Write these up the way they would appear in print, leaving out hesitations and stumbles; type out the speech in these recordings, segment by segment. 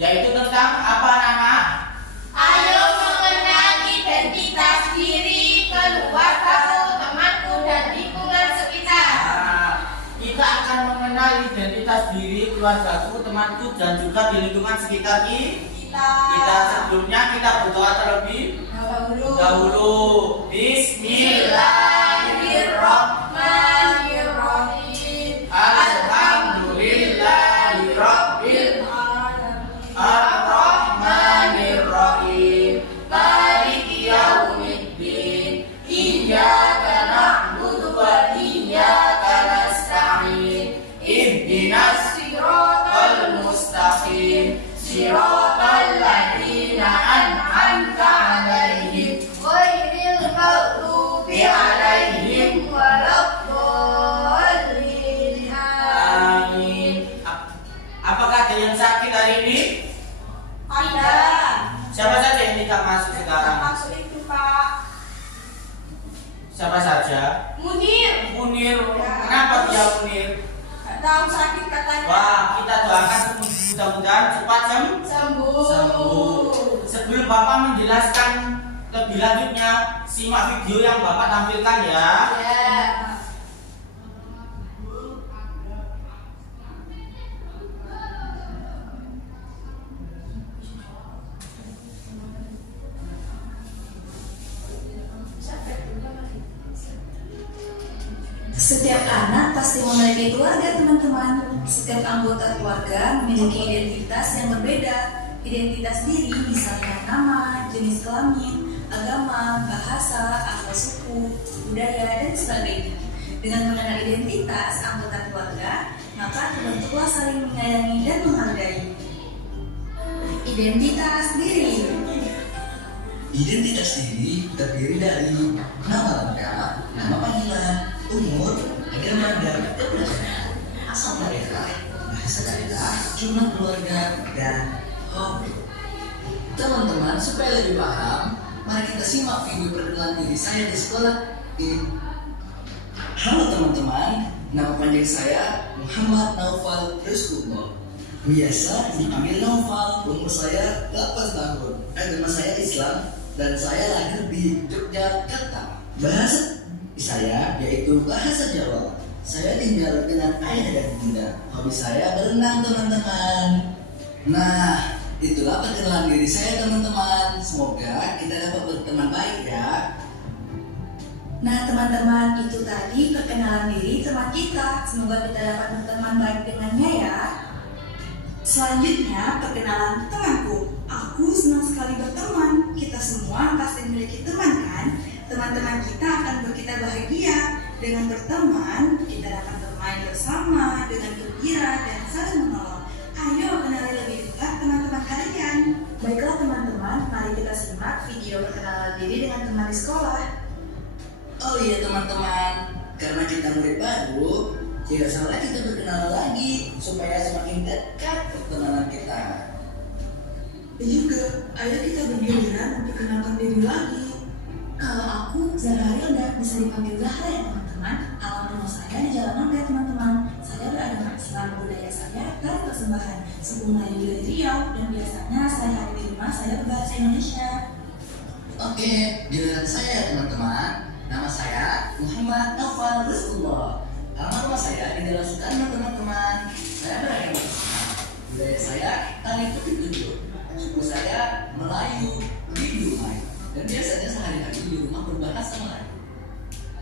yaitu tentang apa nama? Ayo mengenal identitas diri, keluargaku, temanku, dan lingkungan sekitar. Kita akan mengenal identitas diri, keluargaku, temanku, dan juga di lingkungan sekitar kita. Sebelumnya kita berdoa terlebih dahulu. Bismillahirrahmanirrahim. Alhamdulillahirabbil Ar-Rahmanirrahim. Maliki yaumiddin. Iyyaka na'budu wa iyyaka nasta'in. Ihdinas siratal mustaqim. Siratal ladzina an'amta 'alaihim ghairil maghdubi 'alaihim waladdallin. Amin. Apakah ada yang sakit hari ini? Ada. Siapa saja yang tidak masuk sekarang? Masuk itu, Pak. Siapa saja? Munir. Munir. Kenapa dia Munir? Gak tahu sakit katanya. Wah, kita doakan mudah-mudahan cepat Sembuh. Sebelum Bapak menjelaskan lebih lanjutnya, simak video yang Bapak tampilkan ya. Ya. Setiap anak pasti memiliki keluarga, teman-teman. Setiap anggota keluarga memiliki identitas yang berbeda. Identitas diri misalnya nama, jenis kelamin, agama, bahasa, asal suku, budaya, dan sebagainya. Dengan mengenal identitas anggota keluarga, maka terbentuklah saling menyayangi dan menghargai. Identitas diri. Identitas diri terdiri dari nama lengkap, nama panggilan, umur, agama, dan kepercayaan, asal daerah, bahasa daerah, jumlah keluarga, dan hobi. Teman-teman, supaya lebih paham, mari kita simak video perkenalan diri saya di sekolah ini. Halo teman-teman, nama panjang saya Muhammad Naufal Rizkullah. Biasa dipanggil Naufal, umur saya 8 tahun, agama saya Islam, dan saya lahir di Yogyakarta. Bahasa saya yaitu bahasa Jawa. Saya tinggal dengan ayah dan bunda. Hobi saya berenang, teman-teman. Nah, itulah perkenalan diri saya, teman-teman. Semoga kita dapat berteman baik ya. Nah teman-teman, itu tadi perkenalan diri teman kita. Semoga kita dapat berteman baik dengannya ya. Selanjutnya perkenalan temanku. Aku senang sekali berteman. Kita semua pasti memiliki teman kan? Teman-teman kita akan membuat kita bahagia. Dengan berteman, kita dapat bermain bersama dengan gembira dan saling menolong. Ayo kenali lebih dekat teman-teman kalian. Baiklah teman-teman, mari kita simak video perkenalan diri dengan teman di sekolah. Oh iya teman-teman, karena kita murid baru, tidak salah kita berkenalan lagi supaya semakin dekat pertemanan kita. Dan juga, ayo kita bergiliran memperkenalkan diri lagi. Kalau aku, Zahra Hilda, bisa dipanggil Zahra ya teman-teman. Alamat rumah saya di Jalan Nangka teman-teman. Saya beragama Islam, budaya saya tari persembahan, suku Melayu dari Riau, dan biasanya saya hari di rumah saya berbahasa Indonesia. Oke, giliran saya ya teman-teman. Nama saya Muhammad Naufal Rizkullah. Alamat rumah saya di Jalan Sukarno teman-teman. Saya beragama Islam, budaya saya tari tujuh. Suku saya Melayu di Dumai, dan biasanya sehari-hari di rumah berbahasa Melayu.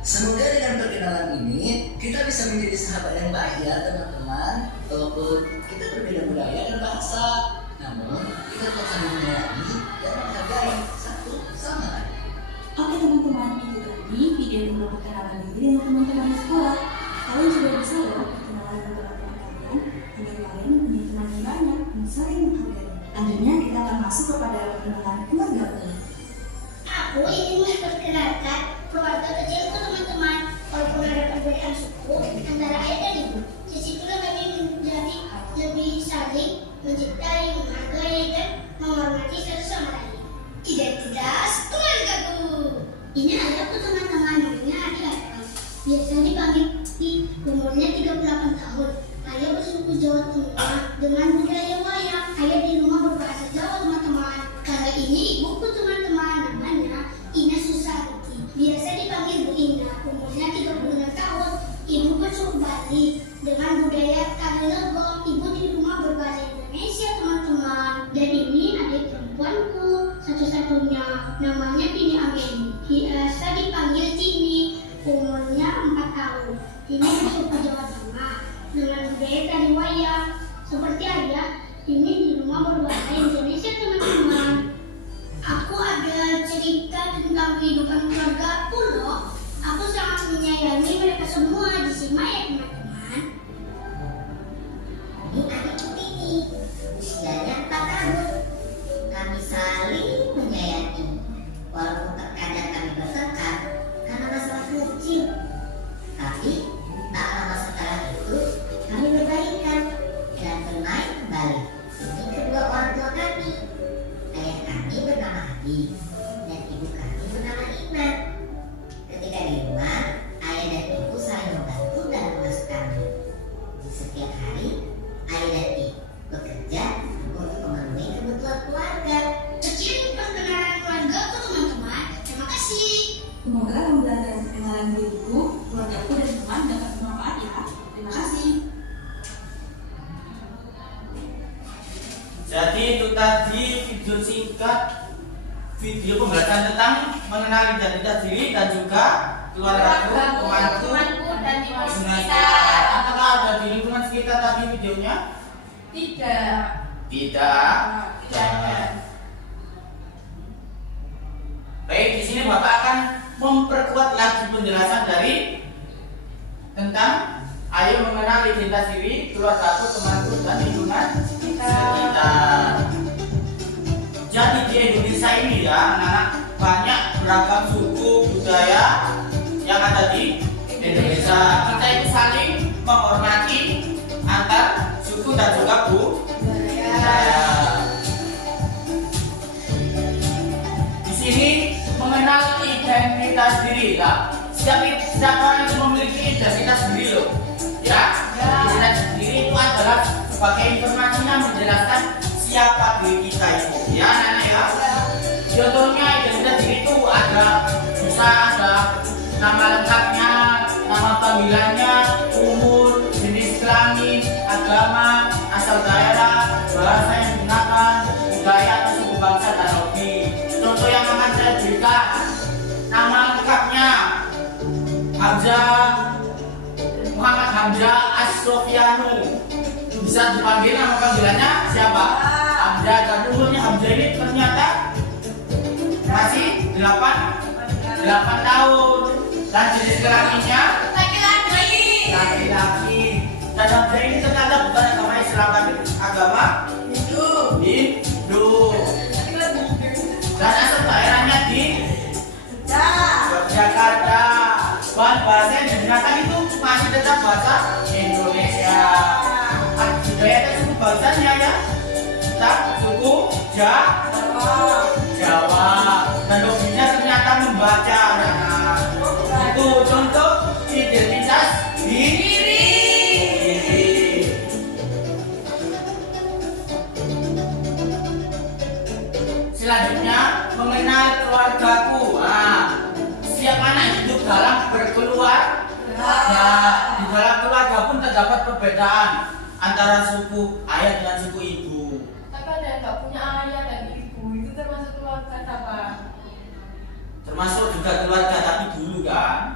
Semoga dengan perkenalan ini kita bisa menjadi sahabat yang baik ya teman-teman. Walaupun kita berbeda budaya dan bahasa, namun kita tetap saling menyayangi dan menghargai satu sama lain. Oke teman-teman, itu tadi video tentang perkenalan diri dengan teman-teman di sekolah. Kalian sudah bisa loh perkenalan dengan teman-teman kalian, agar kalian punya teman yang banyak dan saling menghargai. Selanjutnya kita akan masuk kepada perkenalan keluarga. Aku ingin memperkenalkan keluarga kecilku teman-teman. Walaupun ada perbedaan suku antara ayah dan ibu, disitulah kami menjadi lebih saling mencintai, menghargai, dan menghormati satu sama lain. Identitas keluargaku. Ini ayahku teman-teman, namanya Adi Hasan. Biasa dipanggil di umurnya 38 tahun. Ayah bersuku Jawa Tengah dengan budaya wayang. Ayah di rumah temannya, namanya Tini Angeli. Biasa dipanggil Tini, umurnya 4 tahun. Tini bersuku Jawa Tengah dengan budaya tari wayang. Seperti ayah, Tini di rumah berbahasa Indonesia, teman-teman. Aku ada cerita tentang kehidupan keluarga aku loh. Aku sangat menyayangi mereka semua. Disimak ya teman-teman. Ini adikku Tini, usianya 4 tahun. Kami saling menyayangi, walaupun terkadang kami bertengkar karena masalah kecil. Tapi tak lama setelah itu kami berbaikan dan bermain kembali. Ini kedua orang tua kami. Ayah kami bernama Hadi dan ibu kami bernama Ina. Ketika di rumah, ayah dan ibu saling membantu dalam mengasuh kami. Setiap hari, ayah dan ibu bekerja untuk memenuhi kebutuhan keluarga. Sekian perkenalan keluargaku, teman-teman. Terima kasih. Semoga pembelajaran perkenalan diriku, keluargaku dan teman dapat bermanfaat ya. Terima kasih. Jadi itu tadi video singkat, video pembelajaran tentang mengenali identitas diri dan juga keluargaku, temanku, dan lingkungan sekitar. sekitar. Apakah ada di lingkungan sekitar tadi videonya? Tidak. Tidak. Tidak ada. Baik, di sini Bapak akan memperkuat lagi penjelasan dari tentang ayo mengenal identitas diri, keluargaku, temanku, dan lingkungan sekitar. Jadi di Indonesia ini ya, anak-anak, banyak beragam suku budaya yang ada di Indonesia. Kita itu saling menghormati antar suku dan juga budaya. Di sini mengenal identitas diri. Nah, setiap orang itu memiliki identitas diri loh. Ya, identitas diri itu adalah sebagai informasinya menjelaskan siapa diri kita itu. Ya, anak-anak ya. Contohnya identitas diri itu bisa ada nama lengkapnya, nama panggilannya, umur, jenis kelamin, agama, asal daerah, bahasa yang digunakan, budaya atau suku bangsa dan hobi. Contoh yang akan saya berikan, nama lengkapnya Muhammad Hamzah As-Sofyanu. Bisa dipanggil nama panggilannya siapa? Hamzah. Dan umurnya Hamzah ini ternyata masih 8 tahun. Dan jenis kelaminnya laki-laki. Dan Hamzah ini ternyata bukan agama Islam tapi agama Hindu. Dan asal daerahnya di Yogyakarta. Bahan bahasa yang digunakan itu masih tetap bahasa Indonesia. Budaya dan suku bangsanya ya tetap suku Jawa. Dan hobinya ternyata membaca. Nah, itu contoh identitas diri. Selanjutnya mengenal keluargaku. Setiap anak hidup dalam berkeluarga. Di dalam keluarga pun terdapat perbedaan antara suku ayah dengan suku ibu. Tapi ada yang nggak punya ayah dan ibu, itu termasuk keluarga apa? Termasuk juga keluarga, tapi dulu kan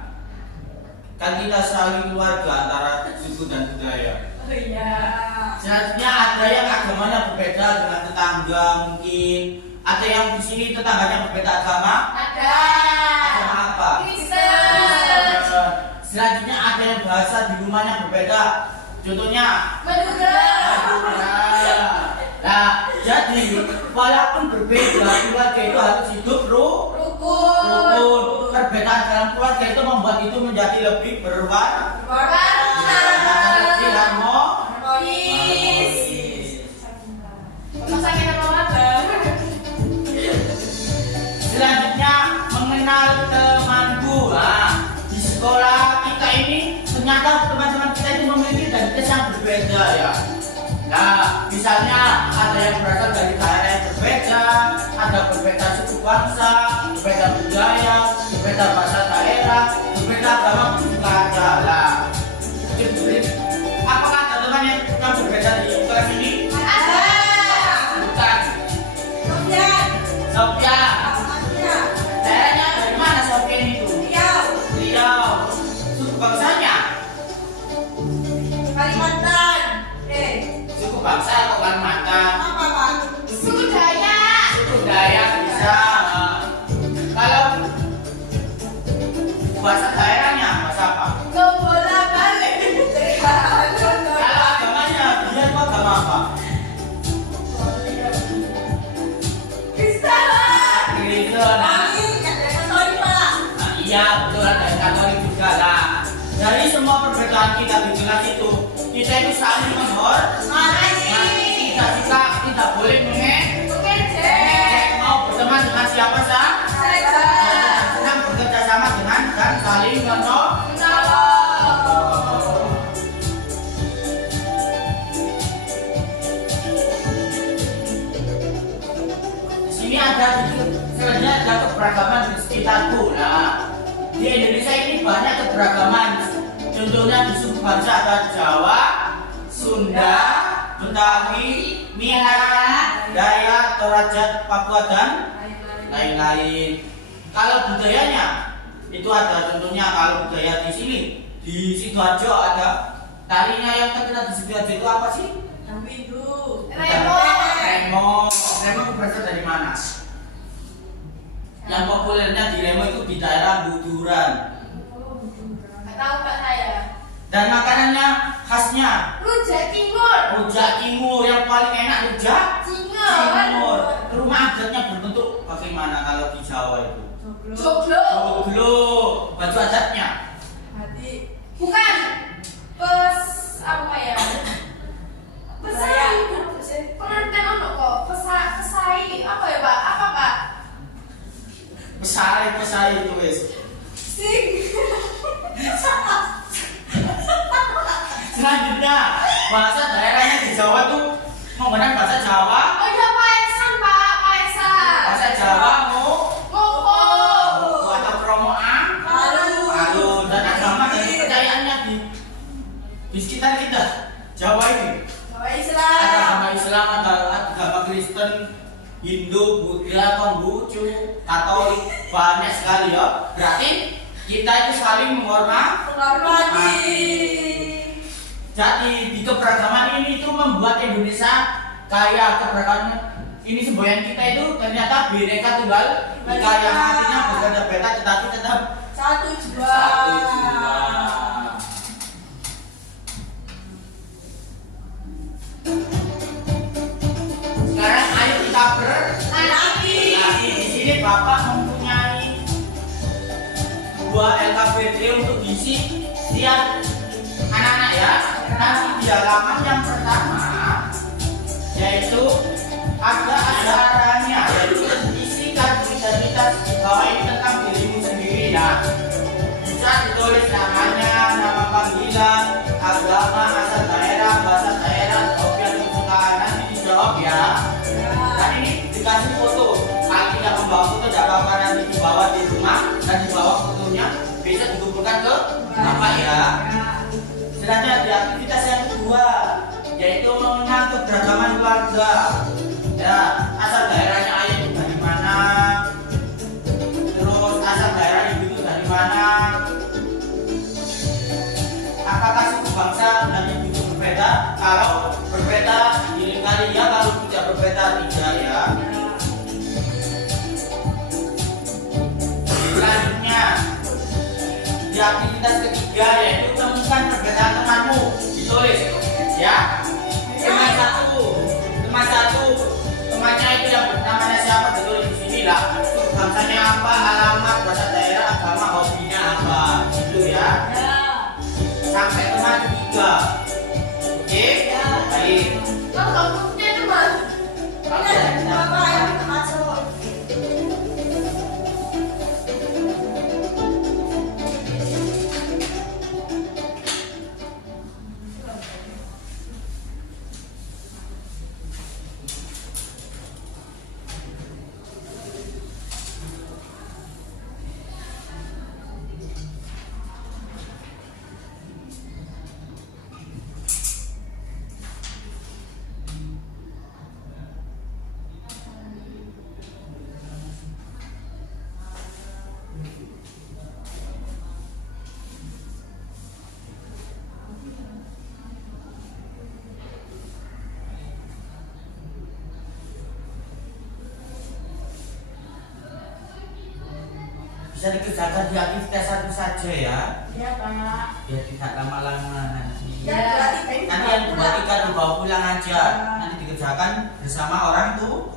kita saling keluarga antara suku dan budaya. Oh iya. Selanjutnya ada yang agamanya berbeda dengan tetangga mungkin. Ada yang di sini tetangganya berbeda agama. Ada. Agama apa? Kristen. Selanjutnya ada yang bahasa di rumahnya berbeda. Contohnya Madura. Nah, jadi walaupun berbeda, keluarga itu harus hidup rukun. Perbedaan dalam keluarga itu membuat itu menjadi lebih berwarna. Lebih harmonis. Masakin apa magang? Selanjutnya mengenal temanku. Di sekolah kita ini ternyata teman-teman kita itu memiliki identitas yang berbeda ya. Nah, misalnya ada yang berasal dari daerah yang berbeda, ada berbeda suku bangsa, berbeda budaya, berbeda bahasa daerah, berbeda agama juga ada lah. Apakah ada teman yang berbeda di kelas ini? Ada. Bukan. Sofian. pembelajaran kita di kelas itu kita itu saling menghormati. Kita tidak boleh mengejek. Mau berteman dengan siapa saja, senang bekerja sama dengan dan saling menolong. Di sini sebenarnya ada keberagaman di sekitarku. Nah, di Indonesia ini banyak keberagaman. Contohnya di suku bangsa ada Jawa, Sunda, Betawi, Minang, Dayak, Toraja, Papua dan lain-lain. Kalau budayanya itu ada contohnya, kalau budaya di sini di Sidoarjo ada tarinya yang terkenal di Sidoarjo itu apa sih? Remo berasal dari mana? Yang populernya di Remo itu di daerah Buduran. Nggak tahu Pak saya. Dan makanannya khasnya Rujak Timur. rujak timur, yang paling enak rujak timur. Rumah adatnya berbentuk bagaimana kalau di Jawa itu? Joglo. Joglo. Baju adatnya Bukan. Apa ya? Pesai. Pengantin ono kok. Pesai. Apa ya Pak? Apa Pak? pesai itu wes. Sing. Selanjutnya bahasa daerahnya di Jawa tuh menggunakan bahasa Jawa. Oh iya paesan Pak. Paesan. Bahasa Jawa Ngopo. atau kromoan, palu dan agama dan kepercayaannya di sekitar kita Jawa ini. Bawa Ada Islam. agama Islam, ada agama Kristen, Hindu, Buddha, Konghucu, Katolik, banyak sekali ya. Berarti kita itu saling menghormati. Jadi di keberagaman ini itu membuat Indonesia kaya. Keberagaman ini semboyan kita itu ternyata Bhinneka Tunggal Ika, yang artinya berbeda-beda tetapi tetap Satu satu jua. Sekarang ayo kita berlatih. Di sini Bapak mempunyai 2 LKPD untuk diisi setiap anak-anak ya. Nanti di halaman yang pertama yaitu ada acaranya, yaitu isikan identitas di bawah ini tentang dirimu sendiri ya. Bisa ditulis namanya, nama panggilan, agama, asal daerah, bahasa daerah, hobi atau kesukaan. Nanti dijawab ya. Dan ini dikasih foto. Kalau tidak membawa foto tidak apa-apa, nanti dibawa di rumah dan dibawa fotonya bisa dikumpulkan ke Bapak ya. Selanjutnya di aktivitas yang kedua yaitu mengenal keberagaman keluarga. Ya, asal daerahnya ayah itu dari mana, terus asal daerah ibu itu dari mana, apakah suku bangsa dan ibu itu berbeda? Kalau berbeda dilingkari ya, kalau tidak berbeda tidak ya. Selanjutnya di aktivitas ketiga yaitu temukan perbedaan temanmu, ditulis ya. Teman satu temannya itu yang namanya siapa, ditulis di sini lah. Bangsanya apa, alamat, bahasa daerah, agama, hobinya apa, gitu ya. Sampai teman ketiga. Oke? Baik. Kalau kamu punya teman. Oke, Bapak yang masuk. bisa dikerjakan di aktivitas satu saja ya. Iya Pak. Ya tidak lama-lama nanti. Ya, Nanti yang 2, 3 dibawa pulang aja. Nanti dikerjakan bersama orang tua.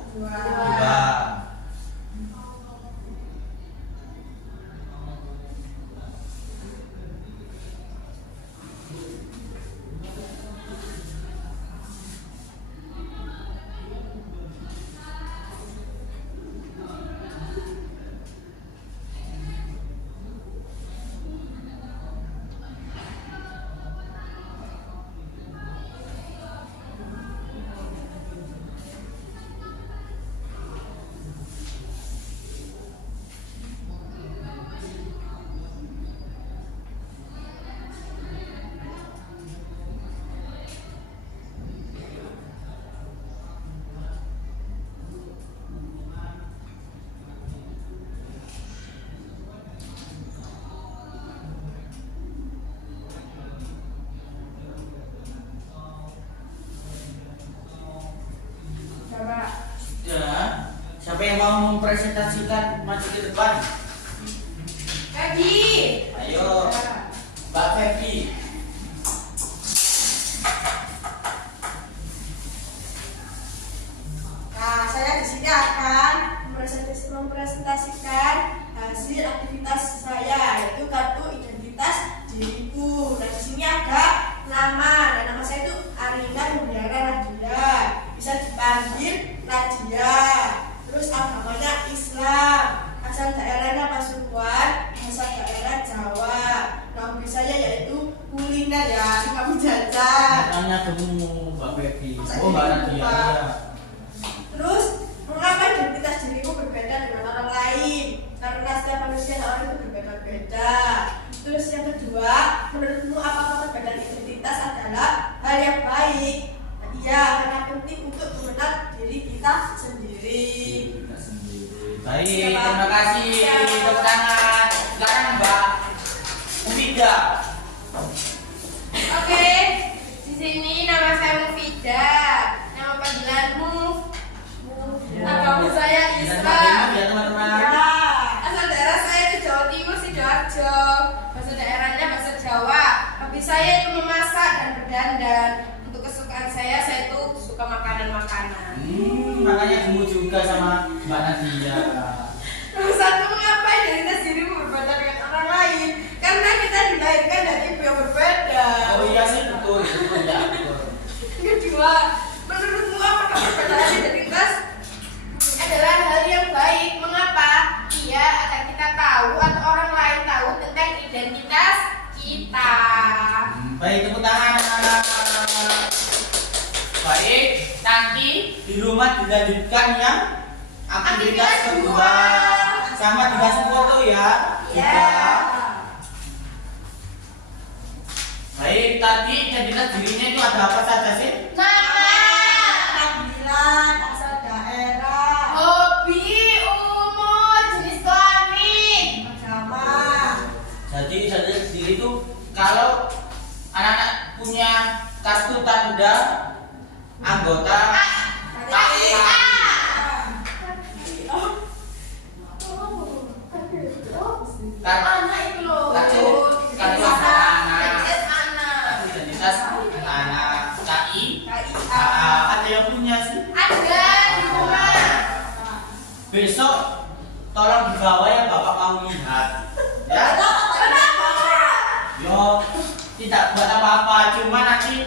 Siapa yang mau mempresentasikan maju ke depan? Peggy. Ayo, Mbak Peggy. Nah, saya di sini akan mempresentasikan hasil aktivitas saya, yaitu kartu identitas diriku. Nah, di sini ada nama. Nah, nama saya itu Arina Mutiara Nadia. Bisa dipanggil Nadia. Terus agamanya Islam. Asal daerahnya Pasuruan, asal daerah Jawa. Nah, hobi saya yaitu kuliner ya, suka menjajan. Tanya kamu Mbak Peggy. Oh, Mbak Nadia. Ya. Terus, mengapa identitas dirimu berbeda dengan orang lain? Karena setiap manusia orang itu berbeda-beda. Terus yang kedua, menurutmu apakah perbedaan identitas adalah hal yang baik? Iya, karena penting untuk mengenal diri kita sendiri. Baik, terima kasih. Tepuk tangan. Sekarang Mbak Umida. Oke, di sini nama saya Mufida. Nama panggilanmu? Agama saya Islam. Ya teman-teman. Ya. Asal daerah saya itu Jawa Timur, Sidoarjo. Bahasa daerahnya bahasa Jawa. Hobi saya itu memasak dan berdandan. Untuk kesukaan saya itu suka makanan-makanan. Makanya kamu juga sama Mbak Nadia. Nomor satu, mengapa identitas dirimu berbeda dengan orang lain? Karena kita dilahirkan dari ibu yang berbeda. Oh iya sih, betul. Ya, betul. Kedua, menurutmu apakah perbedaan identitas adalah hal yang baik? Mengapa? Iya, agar kita tahu atau orang lain tahu tentang identitas kita. Baik, tepuk tangan anak-anak. Baik, nanti di rumah dilanjutkan yang aktivitas kedua sama dikasih foto ya. Ya. Juga. Baik, tadi identitas dirinya itu ada apa saja sih? Nama, Panggilan, asal daerah, hobi, umur, jenis kelamin. agama. Jadi identitas diri itu kalau anak-anak punya kartu tanda anggota KKI. Anak itu loh. Kartu Identitas anak. Identitas anak KI. KIA. Ada yang punya sih? Ada di rumah. Besok tolong dibawa ya Bapak mau lihat. Ya. Yo, tidak buat apa-apa, cuma nanti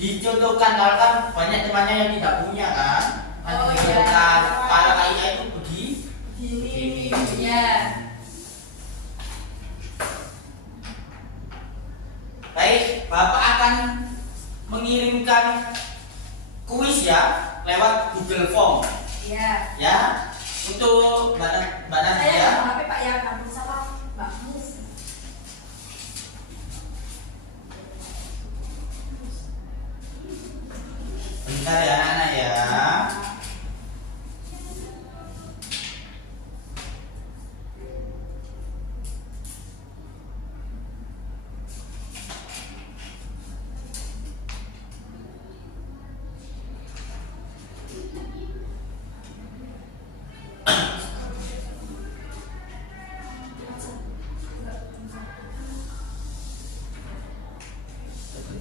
dicontohkan kalau kan banyak temannya yang tidak punya kan. Nanti Oh, iya. dicontohkan kalau KIA itu begini. Ya. Baik, Bapak akan mengirimkan kuis ya lewat Google Form Ya. ya untuk Mbak Nadia. Saya HP Pak ya, kamu sama Mbak Mus. Bentar ya anak-anak ya.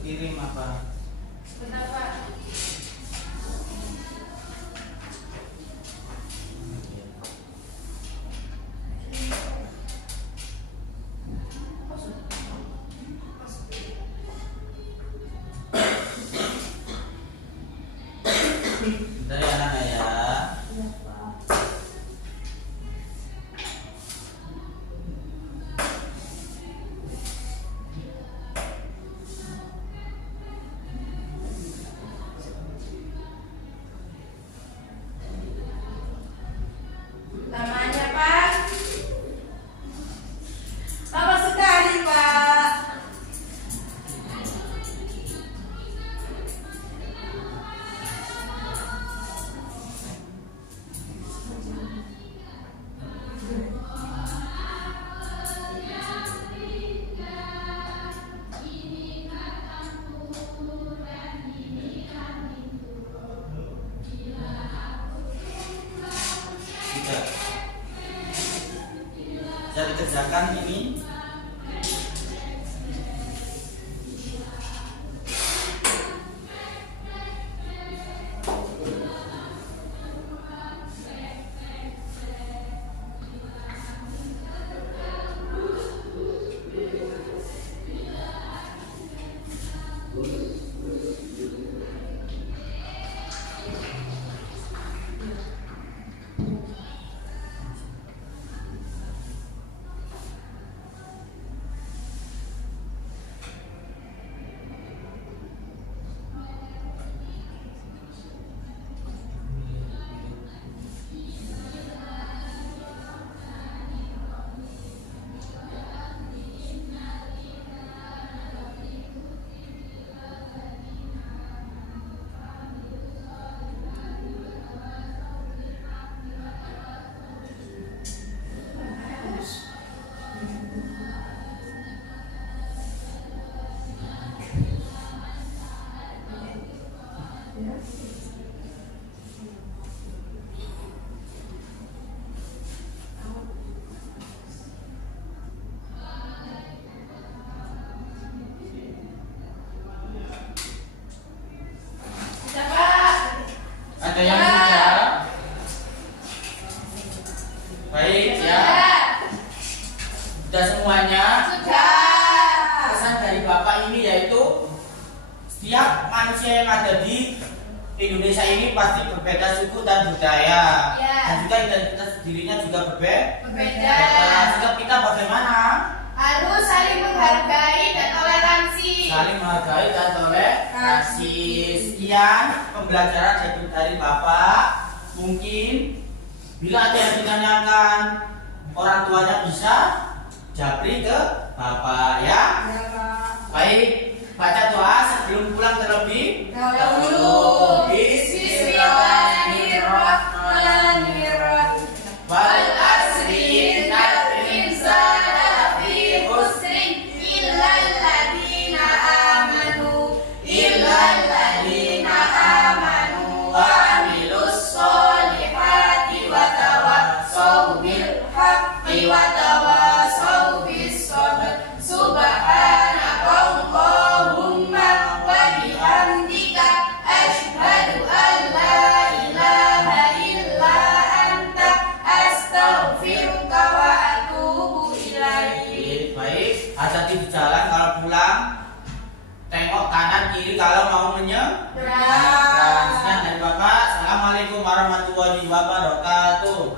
Kirim apa? Sebentar Pak. Ya. Bisa dikerjakan ini. Ada yang sudah? Baik ya. Sudah semuanya? Sudah. Pesan dari Bapak ini yaitu setiap manusia yang ada di Indonesia ini pasti berbeda suku dan budaya. Ya. Dan juga identitas dirinya juga berbeda. Berbeda. Sikap kita bagaimana? Harus saling menghargai dan toleransi. Saling menghargai dan toleransi. Sekian pembelajaran dari Bapak. Mungkin bila ada yang ditanyakan orang tuanya bisa japri ke Bapak ya. Baik, baca doa sebelum pulang terlebih Dahulu. Bismillahirrahmanirrahim. Wal asri innal insana lafi khusrin illal ladzina amanu wa amilus solihati wa tawassaw bil haqqi wa tawassaw bis sabr. Subhanakallahumma wa bihamdika asyhadu an la ilaha illa anta astaghfiruka wa atubu ilaik. Baik, hati-hati di jalan kalau pulang. Tengok kanan kiri kalau mau menyeberang. Sekian dari Bapak. Assalamualaikum warahmatullahi wabarakatuh.